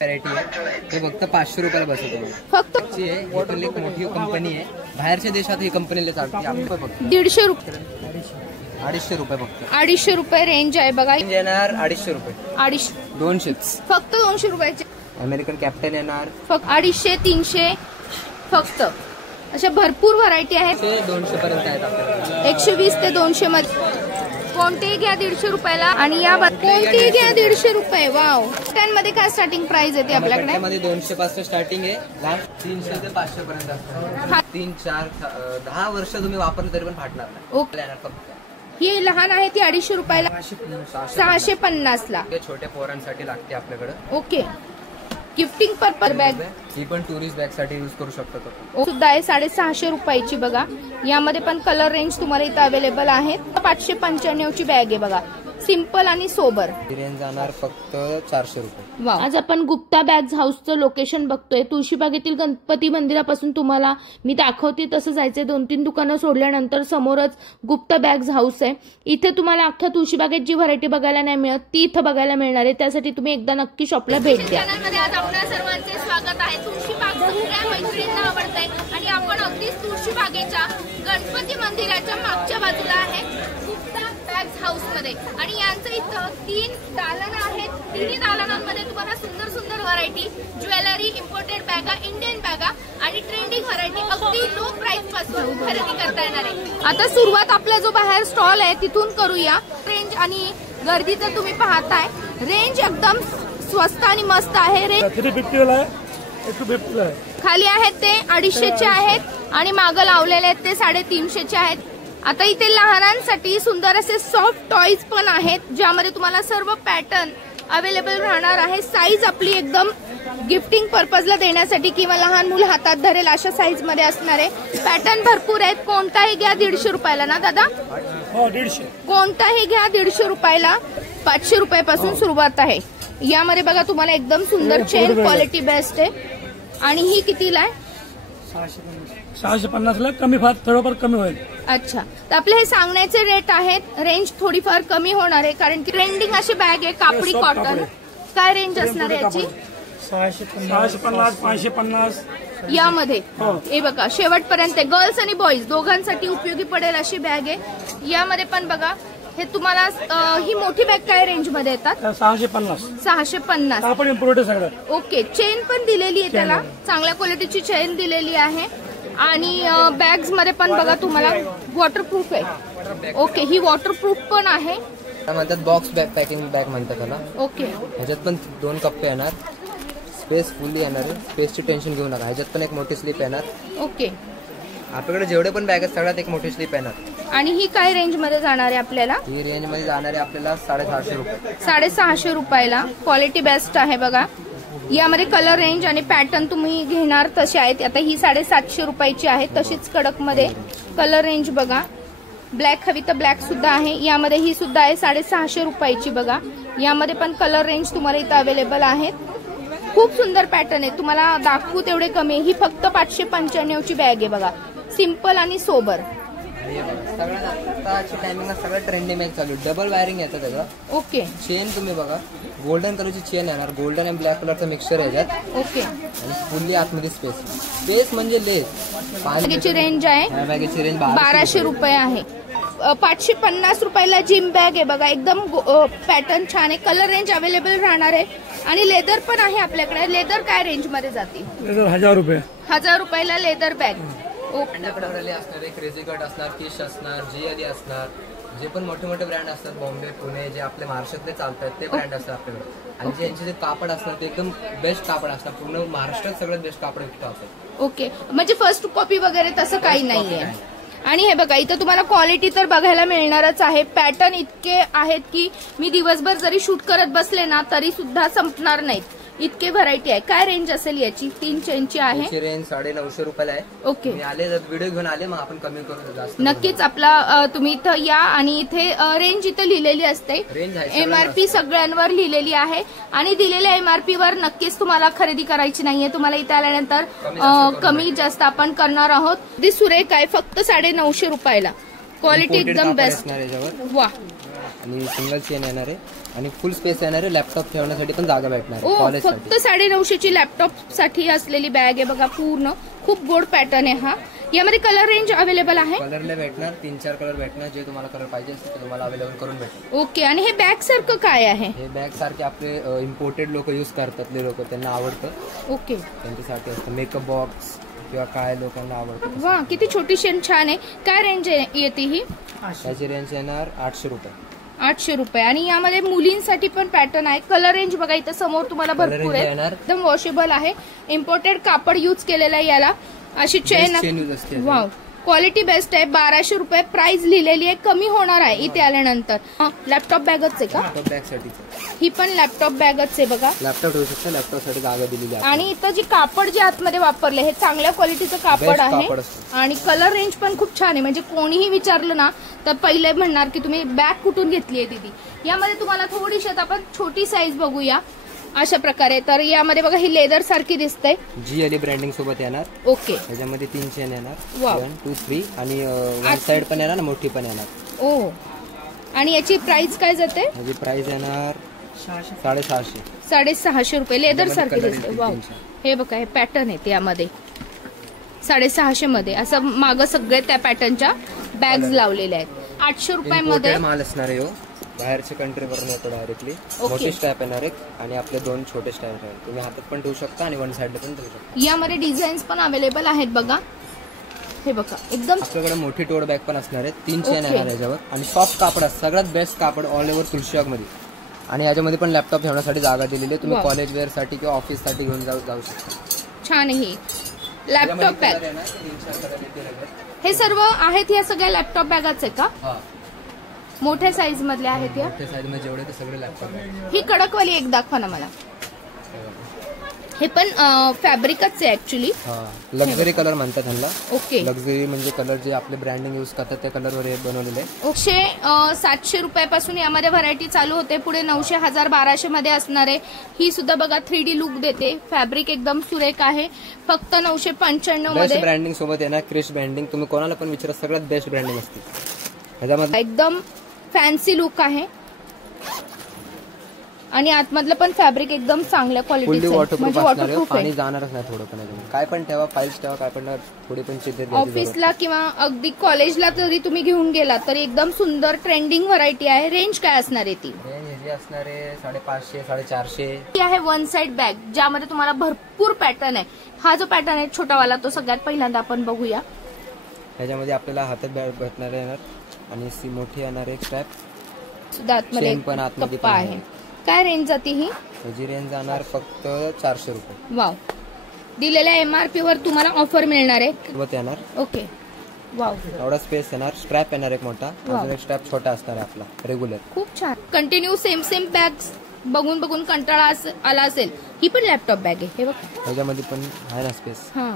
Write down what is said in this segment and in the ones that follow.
Variety आहे ते फक्त 500 रुपयाला बसवतो. फक्त एक मोठी कंपनी आहे, बाहेरच्या देशात ही कंपनीला चालते. आपण फक्त 150 रुपये 250 रुपये फक्त 250 रुपये रेंज आहे बघा. येणार 250 रुपये 250 200 फक्त 200 रुपयाचे. अमेरिकन कॅप्टन येणार फक्त 250 300 फक्त. अशा भरपूर व्हरायटी आहेत. 200 पर्यंत आहेत आपल्याकडे. 120 ते 200 मध्ये कोणतेही घ्या 150 रुपयाला आणि या कोणतेही घ्या 150 रुपये. वाव. मध्ये काय स्टार्टिंग प्राइस येते आपल्याकडे? 200 पासून स्टार्टिंग आहे, 300 ते 500 पर्यंत असतात. 3 4 10 वर्ष तुम्ही वापरलं तरी पण फाटणार नाही. ओके. ही लहान आहे ती 250 रुपयाला 650 ला. छोट्या पोरांसाठी लागते आपल्याकडे. ओके. गिफ्टिंग पर्पज बॅग ही पण टुरिस्ट बॅग साठी युज करू शकतो. सुद्धा आहे 650 रुपयाची बघा. यामध्ये पण कलर रेंज तुम्हाला इथं अवेलेबल आहे. 595 ची बॅग आहे बघा, सिंपल आणि सोबर. रेंज जाणार फक्त 400 रुपये. आज आपण गुप्ता बॅग्स हाऊसचं लोकेशन बघतोय. तुळशीबागेतील गणपती मंदिरापासून तुम्हाला मी दाखवते तसं जायचंय. 2-3 दुकानं सोडल्यानंतर समोरच गुप्ता बॅग्स हाऊस आहे. इथे तुम्हाला अख्ख्या तुळशीबागेत जी व्हरायटी बघायला नाही मिळत ती इथं बघायला मिळणार आहे. त्यासाठी तुम्ही एकदा नक्की शॉपला भेट द्या. आज आपल्या सर्वांचे स्वागत आहे. तुळशीबाग सगळ्या मैत्रिणींना आवडतंय आणि आपण अगदीच तुळशीबागेच्या गणपती मंदिराच्या मागच्या बाजूला आहे गुप्ता बॅग्स हाऊस मध्ये. आणि यांचं इथं 3 दालनं आहेत. तिन्ही दालनांमध्ये तुम्हाला सुंदर सुंदर व्हरायटी, ज्वेलरी, इम्पोर्टेड बॅगा, इंडियन बॅगा आणि ट्रेंडिंग व्हरायटी अगदी लो प्राइस पासून खरेदी करता येणार आहे. आता सुरुवात आपला जो बाहेर स्टॉल आहे तिथून करूया. रेंज आणि गर्दी तर तुम्ही पाहताय. रेंज एकदम स्वस्त आणि मस्त आहे. रेंज 350 आहे, 250 आहे. खाली आहेत ते 250 चे आहेत आणि मागं लावलेले आहेत ते 350 चे आहेत. आता इथे लहानांसाठी सुंदर असे सॉफ्ट टॉयज पण आहेत ज्यामध्ये तुम्हाला सर्व पॅटर्न अवेलेबल राहणार आहे. साईज आपली एकदम गिफ्टिंग पर्पजला देण्यासाठी किंवा लहान मुलं हातात धरेल अशा साईज मध्ये असणार आहे. पॅटर्न भरपूर आहेत. कोणताही घ्या 150 रुपयाला ना दादा? हो 150. कोणताही घ्या 150 रुपयाला. 500 रुपयापासून सुरुवात आहे. यामध्ये बघा तुम्हाला एकदम सुंदर चेन, क्वालिटी बेस्ट आहे. आणि ही कितीला आहे? 650 ला. कमी फार थोडंफार कमी होईल. अच्छा, तर आपले हे सांगण्याचे रेट आहेत. रेंज थोडीफार कमी होणार आहे कारण की ट्रेंडिंग अशी बॅग आहे कापडी कॉटन. काय रेंज असणार आहे याची? 650 550 यामध्ये. हे बघा शेवटपर्यंत गर्ल्स आणि बॉईज दोघांसाठी उपयोगी पडेल अशी बॅग आहे. यामध्ये पण बघा हे तुम्हाला ही मोठी बॅग काय रेंज मध्ये येतात? 650. 650. आपण इम्पोर्ट आहे सगळं. ओके. चेन पण दिलेली आहे त्याला, चांगल्या क्वालिटीची चेन दिलेली आहे. आणि बॅग्स मध्ये पण बघा तुम्हाला वॉटरप्रूफ आहे. ओके, ही वॉटरप्रूफ पण आहे. म्हणतात बॉक्स बॅग, पॅकिंग बॅग म्हणतात त्याला. ओके. ह्याच्यात पण 2 कप्पे येणार, स्पेस फुल्ली येणार आहे. स्पेसची टेन्शन घेऊ नका. ह्याच्यात पण एक मोठी स्लीप येणार. ओके. आपल्याकडे जेवढे पण बॅग आहेत सगळ्यात एक मोठी स्लीप येणार. आणि ही काय रेंज मध्ये जाणार आहे आपल्याला? ही रेंज मध्ये जाणार आहे आपल्याला 650 रुपये. 650 रुपयाला. क्वालिटी बेस्ट आहे बघा. यामध्ये कलर रेंज आणि पॅटर्न तुम्ही घेणार तसे आहेत. आता ही 750 रुपयाची आहे. तशीच कडक मध्ये कलर रेंज बघा. ब्लॅक हवी तर ब्लॅक सुद्धा आहे. यामध्ये ही सुद्धा आहे 650 रुपयाची बघा. यामध्ये पण कलर रेंज तुम्हाला इथं अवेलेबल आहेत. खूप सुंदर पॅटर्न आहे. तुम्हाला दाखवू तेवढे कमी. ही फक्त 595 ची बॅग आहे बघा, सिंपल आणि सोबर. टायमिंग सगळं ट्रेंडिंग बॅग चालू. डबल वायरिंग येतं त्याचं. ओके. चेन तुम्ही बघा, गोल्डन कलरची चेन येणार. गोल्डन आणि ब्लॅक कलरचं मिक्सचर याच्यात. ओके. आणि फुल्ली आतमध्ये स्पेस म्हणजे लेस. बॅगेची रेंज आहे बॅगेची रेंज 1200 रुपये आहे. 550 रुपयाला जिम बॅग आहे बघा. एकदम पॅटर्न छान आहे. कलर रेंज अवेलेबल राहणार आहे. आणि लेदर पण आहे आपल्याकडे. लेदर काय रेंज मध्ये जाते? 1000 रुपये. 1000 रुपयाला लेदर बॅग. आपल्याकडे असणार, क्रेझी कट असणार, किश असणार, जीएली असणार. जे पण मोठे मोठे ब्रँड असतात, बॉम्बे, पुणे, जे आपल्या महाराष्ट्रातले चालतात ते ब्रँड असतात आपल्याकडे. आणि ज्यांचे जे कापड असणार ते एकदम बेस्ट कापड असणार. पूर्ण महाराष्ट्रात सगळ्यात बेस्ट कापड विकतो आपण. ओके. म्हणजे फर्स्ट कॉपी वगैरे तसं काही नाहीये. आणि हे बघा इथं तुम्हाला क्वालिटी तर बघायला मिळणारच आहे. पॅटर्न इतके आहेत की मी दिवसभर जरी शूट करत बसले ना तरी सुद्धा संपणार नाहीत. इतके व्हरायटी आहे. काय रेंज असेल याची? 3 चेनची आहे. रेंज 950 रुपयाला आहे. ओके. आले व्हिडिओ घेऊन आले मग आपण कमी करू. नक्कीच आपला तुम्ही इथं या आणि इथे रेंज इथे लिहिलेली असते. MRP सगळ्यांवर लिहिलेली आहे. आणि दिलेल्या MRP वर नक्कीच तुम्हाला खरेदी करायची नाहीये. तुम्हाला इथे आल्यानंतर कमी जास्त आपण करणार आहोत. ती सुरेख आहे. फक्त 950 रुपयाला. क्वालिटी एकदम बेस्ट. वा. आणि सिंगल चेन येणार आहे आणि फुल स्पेस येणार आहे. लॅपटॉप ठेवण्यासाठी पण जागा भेटणार आहे ओ कॉलेजसाठी. फक्त 950 ची लॅपटॉप साठी असलेली बॅग आहे बघा. पूर्ण खूप गोड पॅटर्न आहे हा. यामध्ये कलर रेंज अवेलेबल आहे. कलरला भेटणार 3-4 कलर भेटणार. जे तुम्हाला कलर पाहिजे असतील ते तुम्हाला अवेलेबल करून भेटणार. ओके. आणि हे बॅग सारखं काय आहे? हे बॅग सारखे आपले इम्पोर्टेड लोक यूज करतात. लोक त्यांना आवडतं. ओके. त्यांच्यासाठी असतं मेकअप बॉक्स किंवा काय लोकांना आवडतं. वा किती छोटीशी आणि छान आहे. काय रेंज येते ही? त्याची रेंज येणार 800 रुपये. 800 रुपये. आणि यामध्ये मुलींसाठी पण पॅटर्न आहे. कलर रेंज बघा इथं समोर तुम्हाला भरपूर आहे. एकदम वॉशेबल आहे. इम्पोर्टेड कापड यूज केलेलं आहे याला. अशी चेन यूज असते. वाव क्वालिटी बेस्ट आहे. 1200 रुपये प्राइस लिहिलेली आहे. कमी होणार आहे इथे आल्यानंतर. लॅपटॉप बॅगच आहे का? लॅपटॉप बॅग साठी ही पण लॅपटॉप बॅगच आहे बघा. लॅपटॉप ठेवू शकता. लॅपटॉप साठी जागा दिलेली आहे. आणि इथं जी कापड जे आतमध्ये वापरले हे चांगल्या क्वालिटीचं कापड आहे. आणि कलर रेंज पण खूप छान आहे. म्हणजे कोणीही विचारलं ना तर पहिले म्हणणार की तुम्ही बॅग कुठून घेतली आहे दीदी. यामध्ये तुम्हाला थोडीशी आपण छोटी साईज बघूया अशा प्रकारे. तर यामध्ये बघा ही लेदर सारखी दिसते. GLE ब्रँडिंग सोबत येणार. ओके. त्याच्यामध्ये 3 चेन येणार. वाव. 1 2 3 आणि वन साइड पण येणार, मोठी पण येणार. ओ. आणि याची प्राइस काय जाते? याची प्राइस येणार 650. 650 रुपये. लेदर सारखी दिसते. वाव. हे बघा हे पॅटर्न आहे यामध्ये 650 मध्ये. असं मागं सगळे त्या पॅटर्नच्या बॅग्स लावलेल्या आहेत. 800 रुपयामध्ये माल असणार आहे. बाहेरच्या कंट्रीवरून येतो डायरेक्टली. मोठी स्टॅप येणार एक आणि आपले 2 छोटे स्टॅप आहेत. तुम्ही हातात पण ठेवू शकता आणि वन साइडला पण ठेवू शकता. यामध्ये डिझाईन्स पण अवेलेबल आहेत बघा. हे बघा एकदम आपल्याकडे मोठी टोट बॅग पण असणार आहे. 3 चेन येणार याच्यावर आणि सॉफ्ट कापड असतं. सगळ्यात बेस्ट कापड ऑल ओव्हर तुळशीबाग मध्ये. आणि याच्यामध्ये पण लॅपटॉप ठेवण्यासाठी जागा दिलेली आहे. तुम्ही कॉलेज वेअर साठी किंवा ऑफिस साठी घेऊन जाऊ शकता. छान आहे लॅपटॉप बॅग. हे सर्व आहेत या सगळ्या लॅपटॉप बॅगाच आहे का? मोठ्या साईज मधल्या आहेत या? मोठ्या साईज मध्ये जेवढे ते सगळे लॅपटॉप. ही कडकवाली एक दाखवा ना मला. हे पण फॅब्रिकच आहे ऍक्च्युली. लक्झरी कलर म्हणतात ह्याला. ओके. लक्झरी म्हणजे कलर जे आपले ब्रँडिंग यूज करतात त्या कलरवर हे बनवलेले आहे. 700 रुपयापासून यामध्ये व्हरायटी चालू होते. पुढे 900, 1000, 1200 मध्ये असणार आहे. ही सुद्धा बघा 3D लुक देते. फॅब्रिक एकदम सुरेख आहे. फक्त 995 मध्ये. ब्रँडिंग सोबत येणार. क्रिश ब्रँडिंग. तुम्ही कोणाला पण विचारा सगळ्यात बेस्ट ब्रँडिंग असते ह्याच्यामध्ये. एकदम फॅन्सी लुक आहे. आणि आतमधलं पण फॅब्रिक एकदम चांगल्या क्वालिटीचं आहे. म्हणजे वॉटरप्रूफ पाणी जाणारच नाही थोडं पण. काय पण ठेवा, फाईल्स ठेवा, काय पण थोडी पण चित्र. ऑफिसला किंवा अगदी कॉलेजला जरी तुम्ही घेऊन गेला तरी एकदम सुंदर ट्रेंडिंग व्हरायटी आहे. रेंज काय असणार आहे ती? रेंज असणार आहे 550, 450. ही आहे वन साइड बॅग ज्यामध्ये तुम्हाला भरपूर पॅटर्न आहे. हा जो पॅटर्न आहे छोटावाला तो सगळ्यात पहिल्यांदा आपण बघूया. त्याच्यामध्ये आपल्याला हातात बॅग भेटणार येणार आणि मोठी येणार एक स्ट्रॅप सुद्धा आतमध्ये पण आतमध्ये कप्पा आहे. काय रेंज जाते ही? त्याची रेंज जाणार फक्त 400 रुपये. वाव. दिलेल्या MRP वर तुम्हाला ऑफर मिळणार आहे. सोबत येणार. ओके. वाव. एवढा स्पेस येणार. स्ट्रॅप येणार एक मोठा. अजून एक स्ट्रॅप छोटा असणार आपला रेग्युलर. खूप छान. कंटिन्यू सेम बॅग्स बघून बघून कंटाळा आला असेल. ही पण लॅपटॉप बॅग आहे. हे बघ त्याच्यामध्ये पण आहे ना स्पेस. हा.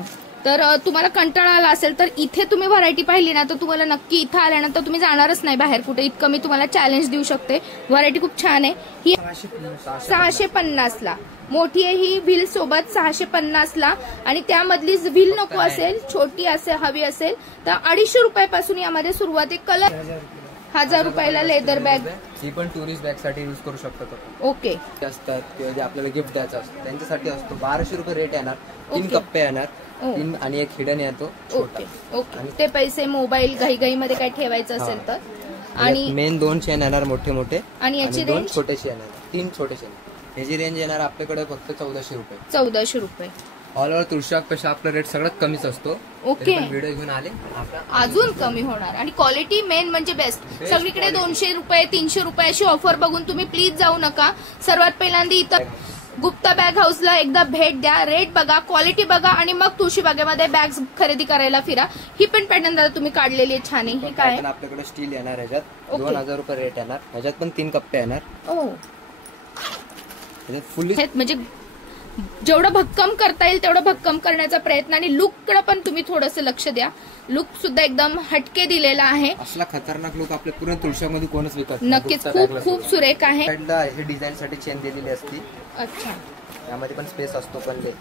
तर तुम्हाला कंटाळा आला असेल तर इथे तुम्ही व्हरायटी पाहिली ना तर तुम्हाला नक्की इथं आल्यानंतर तुम्ही जाणारच नाही बाहेर कुठे. इतकं मी तुम्हाला चॅलेंज देऊ शकते. व्हरायटी खूप छान आहे. ही 650 ला मोठी आहे. ही व्हील सोबत 650 ला. आणि त्यामधली व्हील नको असेल, छोटी हवी असेल तर 250 रुपयापासून यामध्ये सुरुवात आहे. कलर 1000 रुपयाला लेदर बॅग. ही पण टुरिस्ट बॅग साठी युज करू शकतो. ओके. असतात किंवा जे आपल्याला गिफ्ट द्यायचं असतं त्यांच्यासाठी असतो. 1200 रुपये रेट येणार. 3 कप्पे येणार. 3 आणि एक हिडन येतो. ओके. ओके. ते पैसे मोबाईल घाई मध्ये काय ठेवायचं असेल तर. आणि मेन 2 चेन येणार मोठे आणि याची 2 छोटेसे येणार. 3 छोटेसे. याची रेंज येणार आपल्याकडे फक्त 1400 रुपये. 1400 रुपये. ऑल ओव्हर तुळशीबाग पेक्षा आपला रेट सगळ्यात कमीच असतो. ओके. व्हिडिओ घेऊन आले अजून कमी होणार. आणि क्वालिटी मेन म्हणजे बेस्ट. सगळीकडे 200 रुपये 300 रुपये अशी ऑफर बघून तुम्ही प्लीज जाऊ नका. सर्वात पहिल्यांदा इथं गुप्ता बॅग हाऊसला एकदा भेट द्या. रेट बघा, क्वालिटी बघा आणि मग तुळशीबागेमध्ये बॅग्स खरेदी करायला फिरा. ही पण पॅटर्न दादा तुम्ही काढलेली आहे. छान आहे. ही काय आपल्याकडे स्टील येणार. ह्याच्यात 2000 रुपये रेट येणार. ह्याच्यात पण 3 कप्पे येणार. फुल्ली म्हणजे जेवढं भक्कम करता येईल तेवढं भक्कम करण्याचा प्रयत्न. आणि लुककडे पण तुम्ही थोडंसं लक्ष द्या. लुक सुद्धा एकदम हटके दिलेला आहे. असला खतरनाक लुक आपल्या पूर्ण तुळशीबागमध्ये कोणच विकत नक्कीच खूप सुरेख आहे. हे डिझाईन साठी चेन दिलेली असती. अच्छा. यामध्ये पण स्पेस असतो पण ते.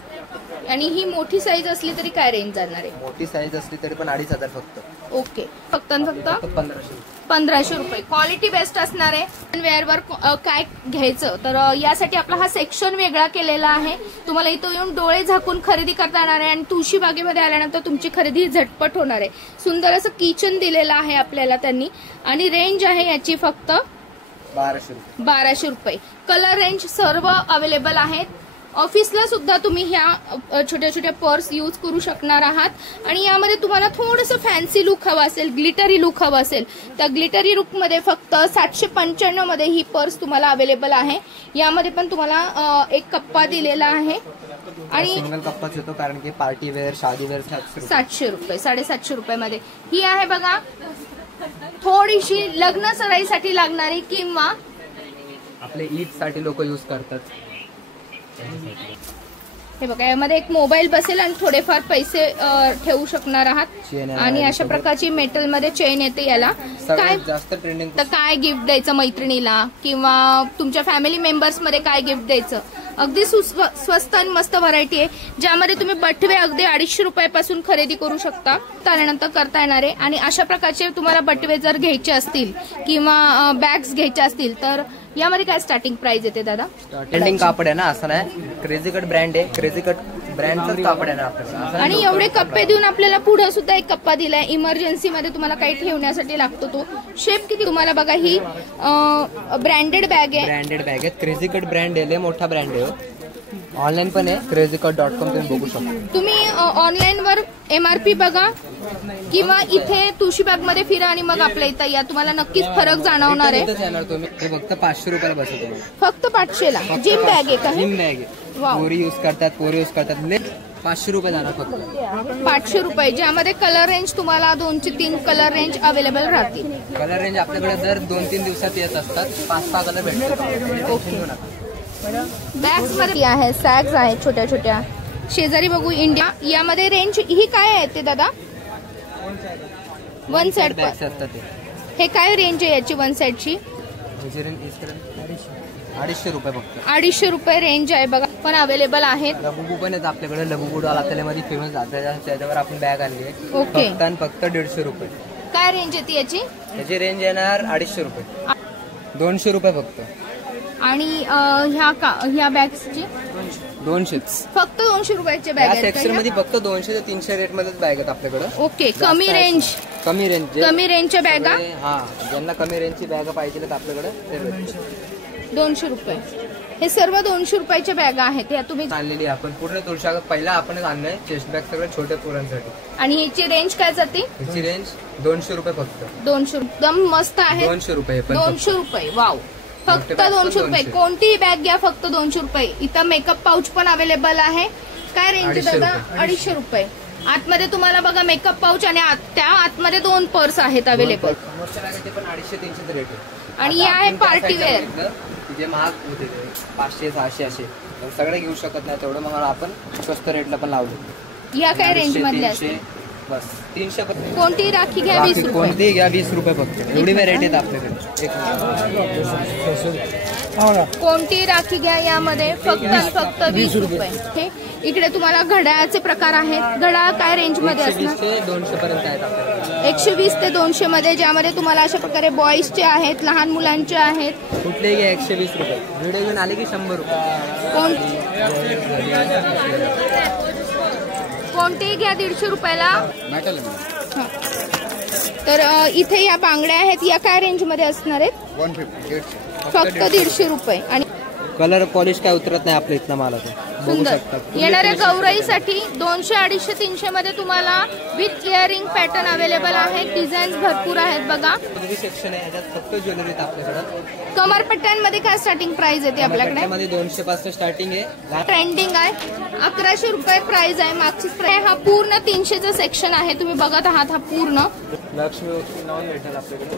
आणि ही मोठी साईज असली तरी काय रेंज जाणार आहे? मोठी साईज असली तरी पण 2500 फक्त. ओके, फक्त 1500. 1500 रुपये. क्वालिटी बेस्ट असणार आहे. वेअरवर काय घ्यायचं तर यासाठी आपला हा सेक्शन वेगळा केलेला आहे. तुम्हाला इथं येऊन डोळे झाकून खरेदी करता येणार आहे आणि तुळशी बागेमध्ये आल्यानंतर तुमची खरेदी झटपट होणार आहे. सुंदर असं किचन दिलेलं आहे आपल्याला त्यांनी आणि रेंज आहे याची फक्त 1200 रुपये. कलर रेंज सर्व अवेलेबल आहेत. ऑफिसला सुद्धा तुम्ही ह्या छोट्या छोट्या पर्स यूज करू शकणार आहात आणि यामध्ये तुम्हाला थोडंसं फॅन्सी लुक हवा असेल, ग्लिटरी लुक हवा असेल तर ग्लिटरी लुक मध्ये फक्त 795 मध्ये ही पर्स तुम्हाला अवेलेबल आहे. यामध्ये पण तुम्हाला एक कप्पा दिलेला आहे आणि सिंगल कप्पाच येतो कारण की पार्टी वेअर, शादी वेअर 700 रुपये, 750 रुपयामध्ये ही आहे बघा. थोडीशी लग्न सराईसाठी लागणारी किंवा आपले ईद साठी लोक यूज करतात. हे बघा यामध्ये एक मोबाईल बसेल आणि थोडेफार पैसे ठेवू शकणार आहात आणि अशा प्रकारची मेटल मध्ये चेन येते. याला काय जास्त ट्रेंडिंग तर काय गिफ्ट द्यायचं मैत्रिणीला किंवा तुमच्या फॅमिली मेंबर्स मध्ये काय गिफ्ट द्यायचं, अगदी स्वस्त आणि मस्त व्हरायटी आहे ज्यामध्ये तुम्ही बटवे अगदी 250 रुपयापासून खरेदी करू शकता. त्यानंतर करता येणार आहे आणि अशा प्रकारचे तुम्हाला बटवे जर घ्यायचे असतील किंवा बॅग्स घ्यायच्या असतील तर यामध्ये काय स्टार्टिंग प्राइस येते दादा? ट्रेंडिंग कापड आहे ना, असं नाही. क्रेझी कट ब्रँड आहे, क्रेझी कट ब्रँडचं कापड आहे ना आपल्याला. आणि एवढे कप्पे देऊन आपल्याला पुढे सुद्धा एक कप्पा दिलाय. इमर्जन्सी मध्ये तुम्हाला काही ठेवण्यासाठी लागतो तो. शेप किती तुम्हाला बघा. ही ब्रँडेड बॅग आहे. ब्रँडेड बॅग आहे. क्रेझी कट ब्रँड आहे, मोठा ब्रँड आहे. ऑनलाईन पण आहे crazycut.com तुम्ही बघू शकता. तुम्ही ऑनलाईन वर MRP बघा किंवा इथे तुळशीबाग मध्ये फिरा आणि मग आपल्या इथं या. तुम्हाला नक्कीच फरक जाणवणार आहे. तुम्ही हे फक्त 500 रुपयाला बसवतो. फक्त 500 ला. जिम बॅग आहे का? जिम बॅग आहे. पोरी यूज करतात, पोरी यूज करतात. 500 रुपये जाणार फक्त. 500 रुपये ज्यामध्ये कलर रेंज तुम्हाला 2 ते 3 कलर रेंज अवेलेबल राहतील. कलर रेंज आपल्याकडे दर 2-3 दिवसात येत असतात. 5-6 कलर भेटतात. बॅग्स मध्ये आहे, सॅग्स आहेत छोट्या छोट्या. शेजारी बघू इंडिया. यामध्ये रेंज ही काय आहे ते दादा? वन साइड बॅग्स असतात ते. हे काय रेंज आहे याची वन साइडची? 250 रुपये फक्त. 250 रुपये रेंज आहे बघा. पण अवेलेबल आहेत. लबुबू पण आहेत आपल्याकडे. लबुबू आला त्यामध्ये फेमस त्याच्यावर आपण बॅग आणली आहे. ओके. फक्त आणि फक्त 150 रुपये. काय रेंज येते याची? त्याची रेंज येणार 250 रुपये. 200 रुपये फक्त. आणि ह्या बॅग्सची 200 फक्त 200 रुपयाचे बॅग आहेत. सेक्शन मध्ये फक्त 200 ते 300 रेट मध्येच बॅग आहेत आपल्याकडे. ओके. कमी रेंज, कमी रेंजच्या बॅगा. हा, ज्यांना कमी रेंजची बॅग पाहिजे आपल्याकडे 200 रुपये. हे सर्व 200 रुपयाच्या बॅगा आहेत. या तुम्ही आणलेली आपण पूर्ण तुळशीबाग पहिला आपणच आणलंय. चेस्ट बॅग सगळं छोट्या पोरांसाठी. आणि ह्याची रेंज काय जाते? ह्याची रेंज 200 रुपये फक्त. 200 एकदम मस्त आहे. 200 रुपये. 200 रुपये. वाव. फक्त 200 रुपये. कोणतीही बॅग घ्या फक्त 200 रुपये. इथं मेकअप पाऊच पण अवेलेबल आहे. काय रेंज दादा? 250 रुपये. आतमध्ये तुम्हाला बघा मेकअप पाऊच आणि त्या आतमध्ये 2 पर्स आहेत अवेलेबल. समोरच्या बॅगेचे पण 250-300 रेट आहे. आणि या आहे पार्टी वेअर. जे महाग होते 500-600 असे सगळे घेऊ शकत नाही तेवढं. मग आपण स्वस्त रेटला पण लावलो. या काय रेंज मधले असते? बस 300. कोणतीही राखी घ्या 20 रुपये. कोणतीही घ्या 20 रुपये फक्त. एवढी व्हरायटी आहेत आपल्याकडे. कोणतीही राखी घ्या यामध्ये फक्त 20 रुपये. हे इकडे तुम्हाला घड्याळाचे प्रकार आहेत. घड्याळ काय रेंज मध्ये असणार? 120 ते 200 पर्यंत आहेत आपल्याकडे. 120 ते 200 मध्ये, ज्यामध्ये तुम्हाला अशा प्रकारे बॉईजचे आहेत, लहान मुलांचे आहेत. कुठलेही घ्या 120 रुपये. व्हिडिओ घेऊन आले की 100 रुपये. कोणतेही घ्या 150 रुपयाला. तर इथे या बांगड्या आहेत. या काय रेंज मध्ये असणार आहेत? 150. फक्त 150 रुपये. आणि कलर पॉलिश काय उतरत नाही आपल्या इथला माल आहे. सुंदर. येणाऱ्या गौराईसाठी 200, 250, 300 मध्ये तुम्हाला विथ इयरिंग पॅटर्न अवेलेबल आहेत. डिझाईन भरपूर आहेत बघा. ज्वेलरी सेक्शन आहे, याच्यात फक्त ज्वेलरी आपल्याकडे. कमरपट्ट्यांमध्ये काय स्टार्टिंग प्राइस येते आपल्याकडे? 200 पासून स्टार्टिंग आहे. ट्रेंडिंग आहे. 1100 रुपये प्राइस आहे. मागची प्राइस. हा पूर्ण 300चं सेक्शन आहे. तुम्ही बघत आहात. हा पूर्ण लक्ष्मी नाव भेटेल आपल्याकडे.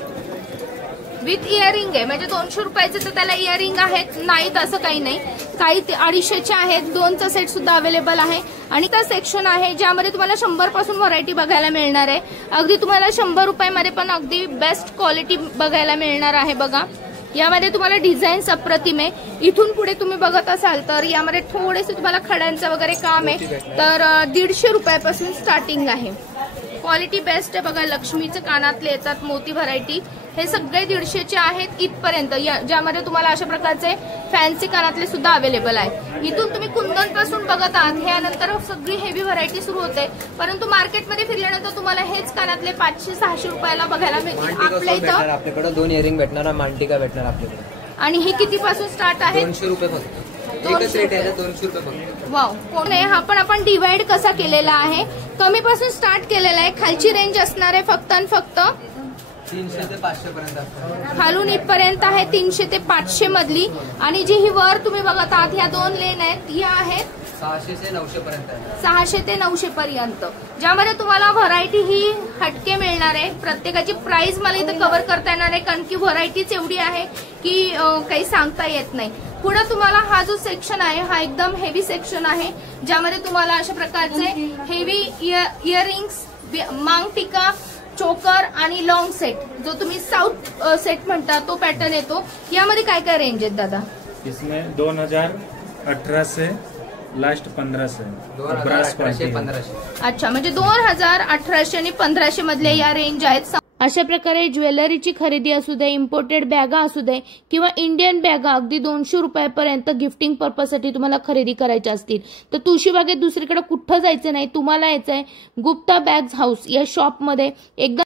विथ इयरिंग आहे. म्हणजे 200 रुपयाचं तर त्याला इयरिंग आहेत नाहीत असं काही नाही. काही 250चे आहेत. 2चा सेट सुद्धा अवेलेबल आहे. आणि त्या सेक्शन आहे ज्यामध्ये तुम्हाला 100 पासून व्हरायटी बघायला मिळणार आहे. अगदी तुम्हाला 100 रुपयामध्ये पण अगदी बेस्ट क्वालिटी बघायला मिळणार आहे बघा. यामध्ये तुम्हाला डिझाईन्स अप्रतिम आहे. इथून पुढे तुम्ही बघत असाल तर यामध्ये थोडेसे तुम्हाला खड्यांचं वगैरे काम आहे. तर 150 रुपयापासून स्टार्टिंग आहे. क्वालिटी बेस्ट आहे बघा. लक्ष्मीचे कानातले येतात, मोती व्हरायटी, हे सगळे 150चे आहेत इथपर्यंत. ज्यामध्ये तुम्हाला अशा प्रकारचे फॅन्सी कानातले सुद्धा अवेलेबल आहे. इथून तुम्ही कुंदन पासून बघत आहात, ह्यानंतर सगळी हेवी व्हरायटी सुरू होते. परंतु मार्केटमध्ये फिरल्यानंतर तुम्हाला हेच कानातले 500-600 रुपयाला बघायला मिळतील. आपल्या इथं आपल्याकडे 2 इयरिंग भेटणार, मांटिका भेटणार आपल्याकडे. आणि हे कितीपासून स्टार्ट आहे? 200 रुपये फक्त. एकच रेट आहे, 200 रुपये फक्त. वाव, कोण आहे हा? पण आपण डिवाइड कसा केलेला आहे, कमी पासून स्टार्ट केलेला आहे. खालची रेंज असणार आहे फक्त आणि फक्त 300 ते 500 पर्यंत असतात. खालून इथपर्यंत आहे 300 ते 500 मधली. आणि जी ही वर तुम्ही बघत आहात, ह्या 2 लेन आहेत, या आहेत 600 ते 900 पर्यंत आहे. 600 ते 900 पर्यंत, ज्यामध्ये तुम्हाला व्हरायटी ही हटके मिळणार आहे. प्रत्येकाची प्राइस मला इथे कव्हर करता येणार आहे, कारण की व्हरायटीच एवढी आहे की काही सांगता येत नाही. पुढे तुम्हाला हा जो सेक्शन आहे हा एकदम हेवी सेक्शन आहे, ज्यामध्ये तुम्हाला अशा प्रकारचे हेवी इयरिंग्स, मांग टिका, चोकर आणि लॉंग सेट, जो तुम्ही साउथ सेट म्हणता तो पॅटर्न येतो. यामध्ये काय काय रेंज आहेत दादा? इसमें 2018 से लास्ट 15 से 2018 1500. अच्छा, म्हणजे 2018 आणि 1500 मधले या रेंज आहेत. अशा प्रकारे ज्वेलरीची खरेदी असू दे, इम्पोर्टेड बॅगा असू दे किंवा इंडियन बॅगा अगदी 200 रुपयापर्यंत गिफ्टिंग पर्पजसाठी तुम्हाला खरेदी करायच्या असतील तर तुळशीबागेत दुसरीकडे कुठं जायचं नाही. तुम्हाला यायचंय गुप्ता बॅग्स हाऊस या शॉपमध्ये. एकदम